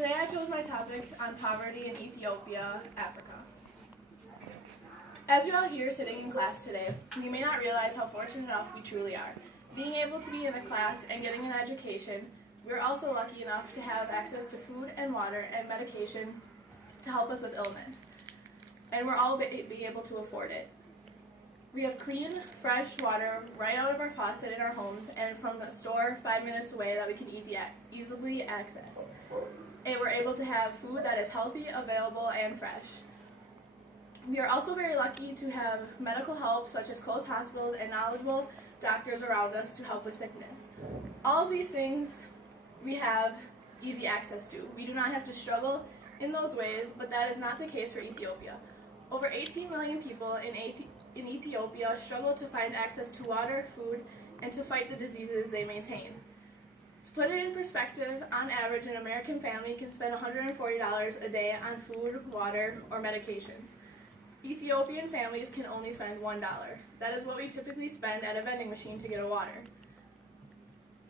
Today I chose my topic on poverty in Ethiopia, Africa. As you all here sitting in class today, you may not realize how fortunate enough we truly are. Being able to be in a class and getting an education, we're also lucky enough to have access to food and water and medication to help us with illness. And we're all be able to afford it. We have clean, fresh water right out of our faucet in our homes and from a store 5 minutes away that we can easily access. And we're able to have food that is healthy, available, and fresh. We are also very lucky to have medical help such as close hospitals and knowledgeable doctors around us to help with sickness. All of these things we have easy access to. We do not have to struggle in those ways, but that is not the case for Ethiopia. Over 18 million people in Ethiopia struggle to find access to water, food, and to fight the diseases they maintain. To put it in perspective, on average, an American family can spend $140 a day on food, water, or medications. Ethiopian families can only spend $1. That is what we typically spend at a vending machine to get a water.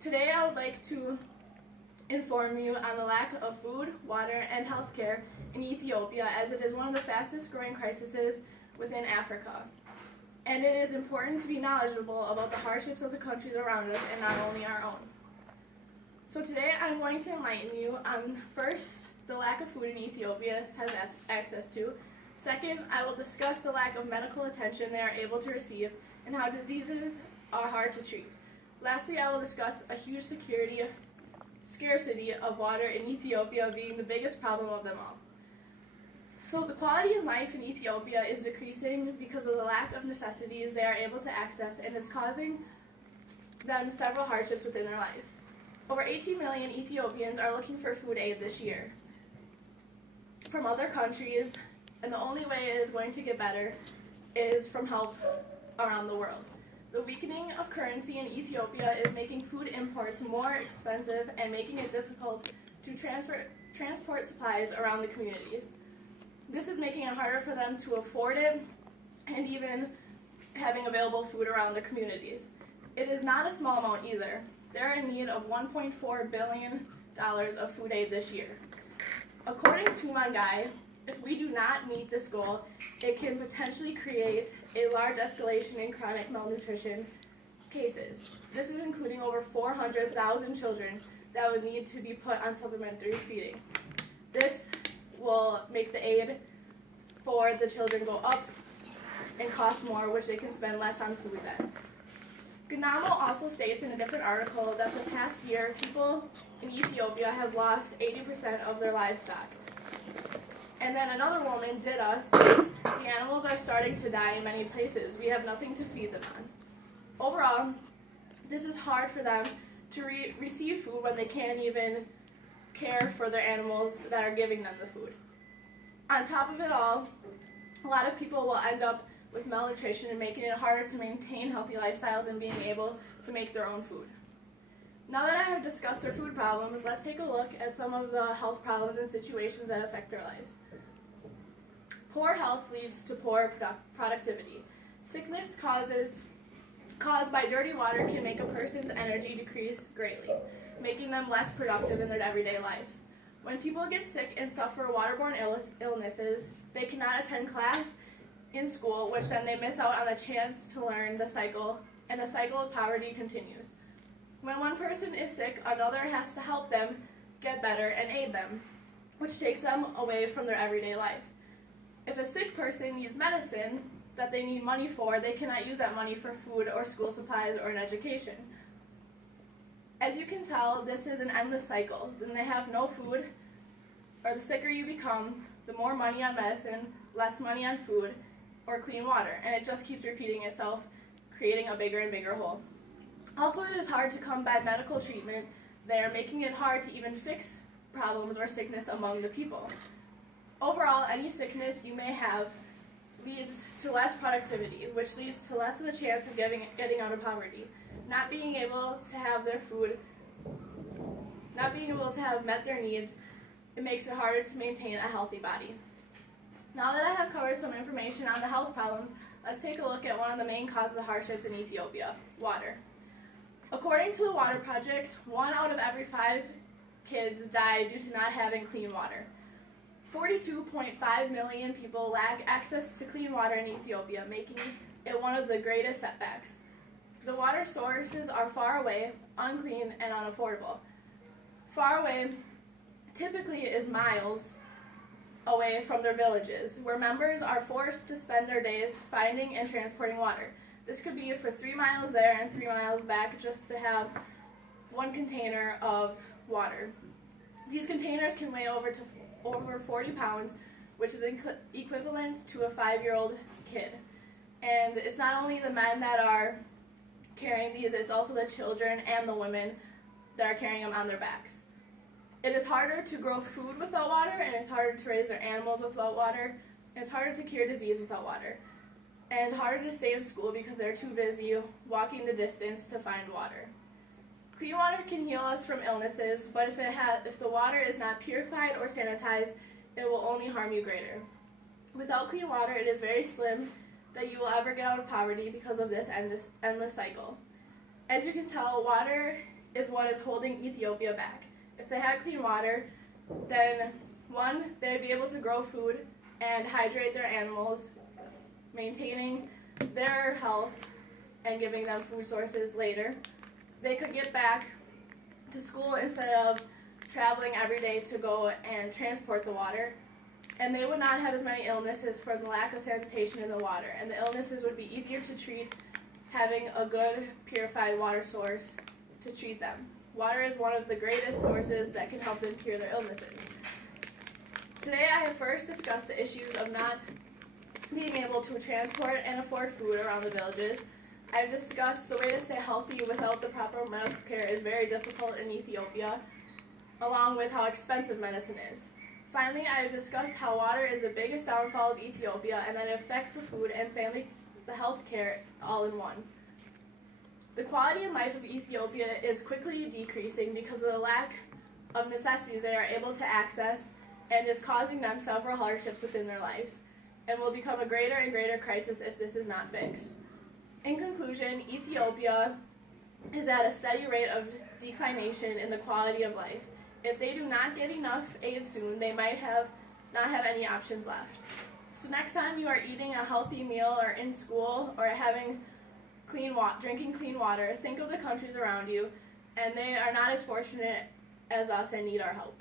Today I would like to inform you on the lack of food, water, and health care in Ethiopia, as it is one of the fastest growing crises within Africa. And it is important to be knowledgeable about the hardships of the countries around us and not only our own. So today I'm going to enlighten you on, first, the lack of food in Ethiopia has access to. Second, I will discuss the lack of medical attention they are able to receive and how diseases are hard to treat. Lastly, I will discuss a huge scarcity of water in Ethiopia being the biggest problem of them all. So the quality of life in Ethiopia is decreasing because of the lack of necessities they are able to access and is causing them several hardships within their lives. Over 18 million Ethiopians are looking for food aid this year from other countries, and the only way it is going to get better is from help around the world. The weakening of currency in Ethiopia is making food imports more expensive and making it difficult to transport supplies around the communities. This is making it harder for them to afford it and even having available food around their communities. It is not a small amount either. They're in need of $1.4 billion of food aid this year. According to Mangai, if we do not meet this goal, it can potentially create a large escalation in chronic malnutrition cases. This is including over 400,000 children that would need to be put on supplementary feeding. This will make the aid for the children go up and cost more, which they can spend less on food then. Gnamo also states in a different article that the past year, people in Ethiopia have lost 80% of their livestock. And then another woman did us, states, the animals are starting to die in many places. We have nothing to feed them on. Overall, this is hard for them to receive food when they can't even care for their animals that are giving them the food. On top of it all, a lot of people will end up with malnutrition and making it harder to maintain healthy lifestyles and being able to make their own food. Now that I have discussed their food problems, let's take a look at some of the health problems and situations that affect their lives. Poor health leads to poor productivity. Sickness caused by dirty water can make a person's energy decrease greatly, making them less productive in their everyday lives. When people get sick and suffer waterborne illnesses, they cannot attend class in school, which then they miss out on the chance to learn the cycle, and the cycle of poverty continues. When one person is sick, another has to help them get better and aid them, which takes them away from their everyday life. If a sick person needs medicine that they need money for, they cannot use that money for food or school supplies or an education. As you can tell, this is an endless cycle. Then they have no food, or the sicker you become, the more money on medicine, less money on food, or clean water, and it just keeps repeating itself, creating a bigger and bigger hole. Also, it is hard to come by medical treatment there, making it hard to even fix problems or sickness among the people. Overall, any sickness you may have leads to less productivity, which leads to less of a chance of getting out of poverty. Not being able to have their food, not being able to have met their needs, it makes it harder to maintain a healthy body. Now that I have covered some information on the health problems, let's take a look at one of the main causes of hardships in Ethiopia, water. According to the Water Project, 1 out of every 5 kids die due to not having clean water. 42.5 million people lack access to clean water in Ethiopia, making it one of the greatest setbacks. The water sources are far away, unclean, and unaffordable. Far away typically is miles away from their villages, where members are forced to spend their days finding and transporting water. This could be for 3 miles there and 3 miles back just to have one container of water. These containers can weigh over 40 pounds, which is equivalent to a 5-year-old kid. And it's not only the men that are carrying these, it's also the children and the women that are carrying them on their backs. It is harder to grow food without water, and it's harder to raise their animals without water, and it's harder to cure disease without water, and harder to stay in school because they're too busy walking the distance to find water. Clean water can heal us from illnesses, but if the water is not purified or sanitized, it will only harm you greater. Without clean water, it is very slim that you will ever get out of poverty because of this endless cycle. As you can tell, water is what is holding Ethiopia back. If they had clean water, then one, they'd be able to grow food and hydrate their animals, maintaining their health and giving them food sources later. They could get back to school instead of traveling every day to go and transport the water. And they would not have as many illnesses from the lack of sanitation in the water. And the illnesses would be easier to treat having a good purified water source to treat them. Water is one of the greatest sources that can help them cure their illnesses. Today I have first discussed the issues of not being able to transport and afford food around the villages. I've discussed the way to stay healthy without the proper medical care is very difficult in Ethiopia, along with how expensive medicine is. Finally, I have discussed how water is the biggest downfall of Ethiopia and that it affects the food and the health care all in one. The quality of life of Ethiopia is quickly decreasing because of the lack of necessities they are able to access and is causing them several hardships within their lives and will become a greater and greater crisis if this is not fixed. In conclusion, Ethiopia is at a steady rate of declination in the quality of life. If they do not get enough aid soon, they might not have any options left. So next time you are eating a healthy meal or in school or drinking clean water, think of the countries around you, and they are not as fortunate as us and need our help.